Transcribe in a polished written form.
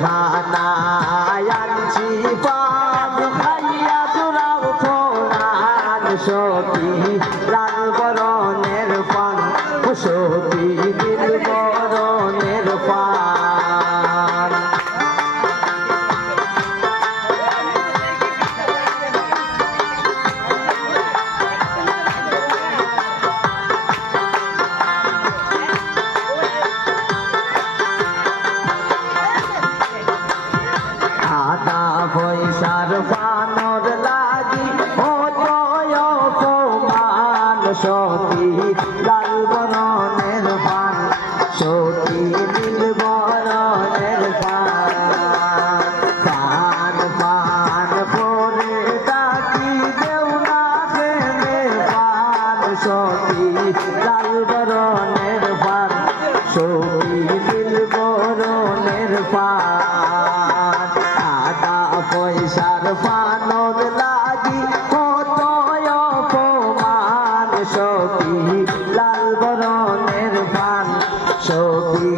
খানায় আনছি পান খাইয়া তোরাও ফোরান সখী লাল বরণের পান সখী নীল বরণের পান আদা পয়সার পানর লাগি হতয় অপমান সখী লাল বরণের পান সখী নীল বরণের পান পান পান করে ডাকি দেও না খেলে পান সখী লাল বরণের পান সখী নীল বরণের পান আদা পয়সার পানর লাগি কতয় অপমান সখী লাল বরণের পান সখী